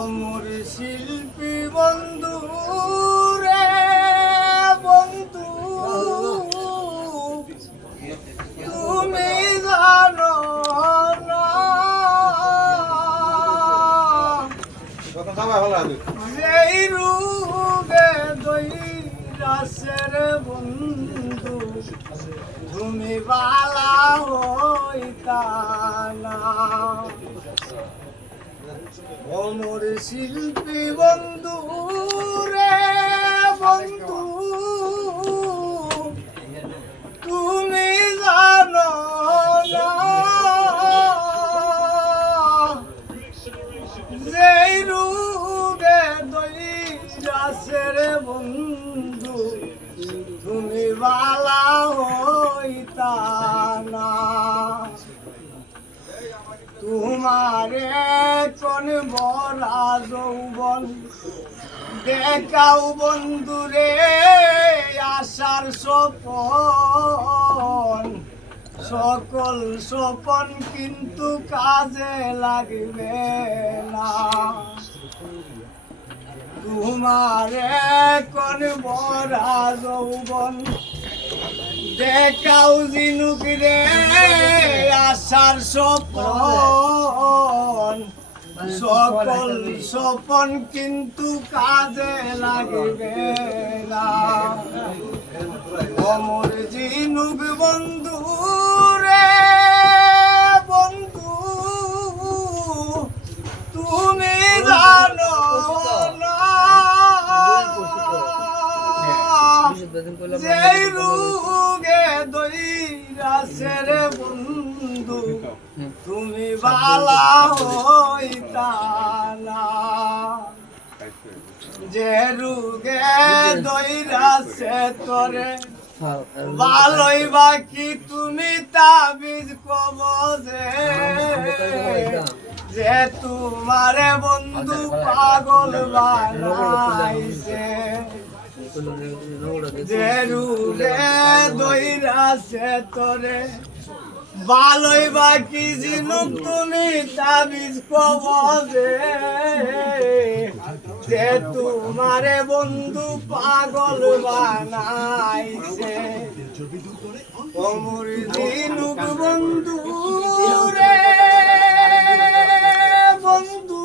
অমর শিল্পী বন্ধু রে বন্ধু, তুমি জানো না যেই রূপে দইরাসের বন্ধু, তুমি বালা হইতা না। অমর শিল্পী বন্ধু রে বন্ধু, তুমি জানো না যেই রূপে দইরাসের বন্ধু, তুমি বালা হইতা না। তোমারে কোন বরা যৌবন দেখাও বন্ধুরে, আশার স্বপন সকল স্বপন কিন্তু কাজে লাগবে না। তোমারে কোন বরা যৌবন দেখাও জিনুক রে, আশার স্বপন সকল স্বপন কিন্তু কাজে লাগবে না। অমর জিনুক বন্ধু রে বন্ধু, তুমি জানো না যেই রুগে দইরাসের বন্ধু, তুমি বালা হইতা না। যে রুগে দইরাসে তোরে ভালোই বাকি, তুমি তাবিজ কব যে তোমারে বন্ধু পাগল বানাইছে। যে রুগে দইরাসে তোরে ভালোই বাকি জিনুক, তুমি তাবিজ কব যে তোমারে বন্ধু পাগল বানাইছে। অমর জিনুক বন্ধু রে বন্ধু,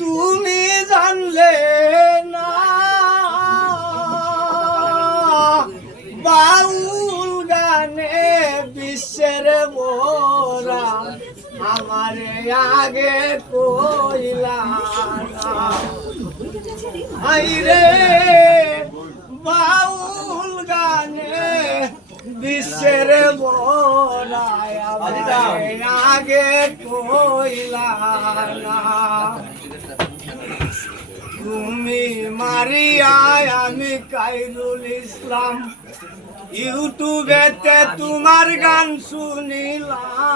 তুমি জানলে না বাউল গানে বিশ্বের মোরা, আমারে আগে কইলা না। আইরে বাউল গানে বিশ্বের মোরা, আমারে আগে কইলা না। তুমি মারিয়ায় আমি কাইরুল ইসলাম, ইউটিউবেতে তোমার গান শুনিলাম।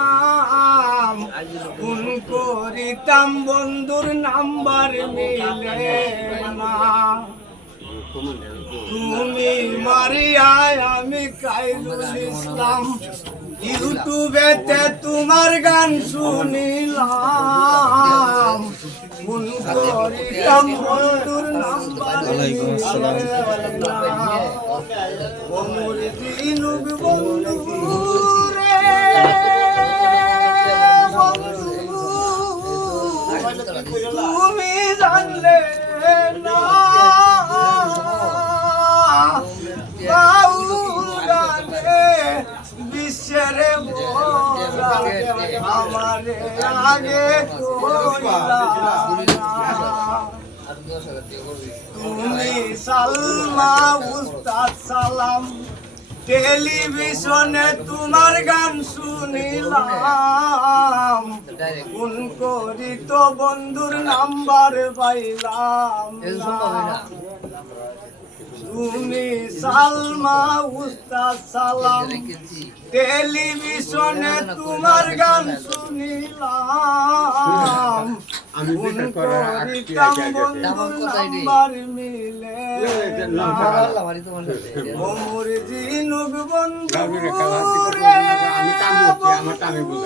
ফোন করিতাম বন্ধুর নাম্বার মিলে না। তুমি মারিয়ায় আমি কাইরুল ইসলাম, ইউটিউবেতে তোমার গান শুনিলাম। ফোন করিতাম বন্ধুর নাম্বার মিলে না। অমর জিনুক বন্ধু রে বন্ধু, তুমি জানলে না বাউল গানে বিশ্বের মোরা, আমারে আগে কইলা না। তুমি সালমা উস্তাদ সালাম, টেলিভিশনে তোমার গান শুনিলাম। ফোন করি তো বন্ধুর নাম্বার পাইলাম না। তুমি সালমা উস্তাদ সালাম, টেলিভিশনে তোমার গান শুনিলাম। ফোন করিতাম বন্ধুর নাম্বার মিলে না। অমর জিনুক বন্ধু রে বন্ধু,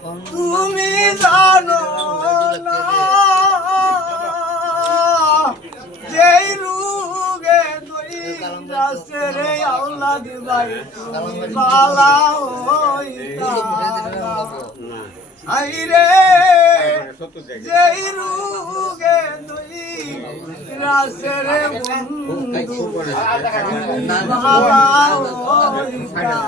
তুমি জানো না যেই রুগে দইরাছে রে আওলাদ ভাই তুমি বালা হইতা আইরে যেই রুগে দইরাছে রে বন্ধু বালা হইতা